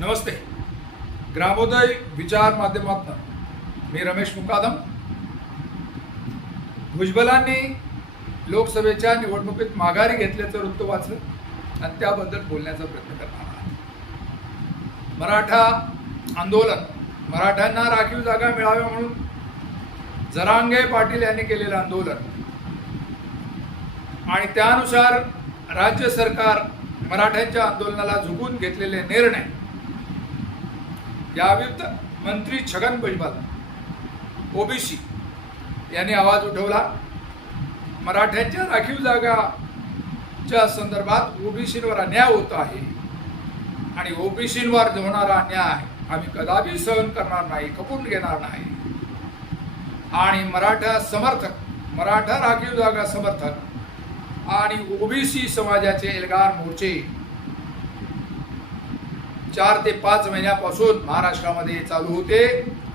नमस्ते. ग्रामोदय विचार माध्यमातून मी रमेश मुकादम. भुजबलांनी लोकसभेच्या निवडणुकीत माघारी घेतल्याचं वृत्त वाचलं आणि त्याबद्दल बोलण्याचा प्रयत्न करणार आहे मराठा आंदोलन मराठ्यांना राखीव जागा मिळाव्या म्हणून जरांगे पाटील यांनी केलेलं आंदोलन आणि त्यानुसार राज्य सरकार मराठ्यांच्या आंदोलनाला झुकून घेतलेले निर्णय याविरुद्ध मंत्री छगन भुजबळ ओबीसी यांनी आवाज उठवला. मराठ्यांच्या राखीव जागाच्या संदर्भात ओबीसींवर अन्याय होत आहे आणि ओबीसींवर होणारा अन्याय आम्ही कदापि सहन करणार नाही खपून घेणार नाही. आणि मराठा समर्थक मराठा राखीव जागा समर्थक आणि ओबीसी समाजाचे एल्गार मोर्चे चार ते पाच महिन्यापासून महाराष्ट्रामध्ये चालू होते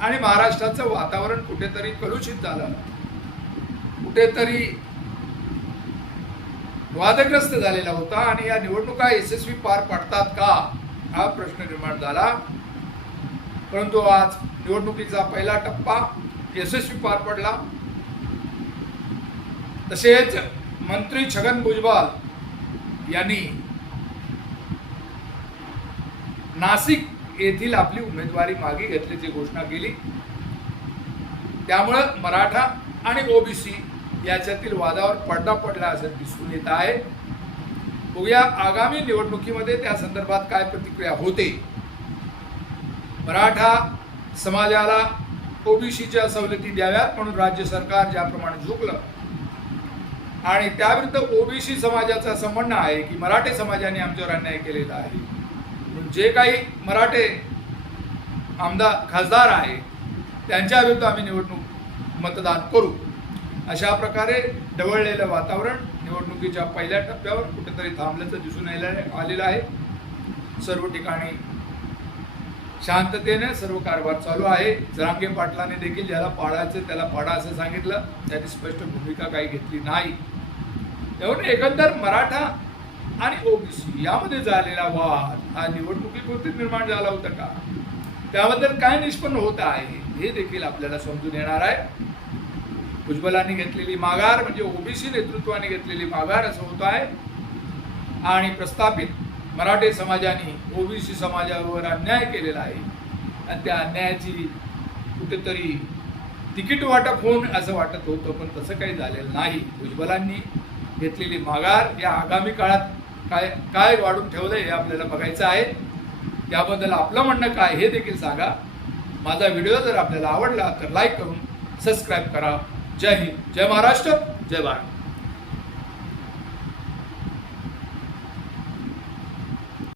आणि महाराष्ट्राचं वातावरण कुठेतरी कलुषित झालं. कुठेतरी वादग्रस्त झालेला होता आणि या निवडणुका यशस्वी पार पाडतात का हा प्रश्न निर्माण झाला. परंतु आज निवडणुकीचा पहिला टप्पा यशस्वी पार पडला. तसेच मंत्री छगन भुजबळ यांनी नाशिक येथील आपली उमेदवारी मागे घेतल्याची घोषणा केली. त्यामुळं मराठा आणि ओबीसी याच्यातील वादावर पडदा पडला असं दिसून येत आहे. बघूया आगामी निवडणुकीमध्ये त्या संदर्भात काय प्रतिक्रिया होते. मराठा समाजाला ओबीसीच्या सवलती द्याव्यात म्हणून राज्य सरकार ज्याप्रमाणे झुकलं. आणि त्याविरुद्ध ओबीसी समाजाचा असं म्हणणं आहे की मराठे समाजाने आमच्यावर अन्याय केलेला आहे. जे काही मराठे आमदार खासदार आहे त्यांच्या विरुद्ध आम्ही निवडणूक मतदान करू. अशा प्रकारे ढवळलेलं वातावरण निवडणुकीच्या पहिल्या टप्प्यावर कुठेतरी थांबल्याचं दिसून आलेलं आलेलं आहे. सर्व ठिकाणी शांततेने सर्व कारभार चालू आहे. जरांगे पाटलाने देखील ज्याला पाडायचं त्याला पाडा असं सांगितलं. त्यांनी स्पष्ट भूमिका काही घेतली नाही. त्यामुळे एकंदर मराठा आणि ओबीसी यामध्ये झालेला वाद हा निवडणुकीपुरती निर्माण झाला होता का? त्याबद्दल काय निष्पन्न होत आहे हे देखील आपल्याला समजून येणार आहे. भुजबलांनी घेतलेली माघार म्हणजे ओबीसी नेतृत्वाने घेतलेली माघार असं होत आहे. आणि प्रस्थापित मराठे समाजाने ओबीसी समाजावर अन्याय केलेला आहे. आणि त्या अन्यायाची कुठेतरी तिकीट वाटप होऊन असं वाटत होतं पण तसं काही झालेलं नाही. भुजबलांनी घेतलेली माघार या आगामी काळात काय काय वाढून ठेवलं हे आपल्याला बघायचं आहे. त्याबद्दल आपलं म्हणणं काय हे देखील सांगा. माझा व्हिडिओ जर आपल्याला आवडला तर लाईक करून सबस्क्राईब करा. जय हिंद. जय महाराष्ट्र. जय भारत.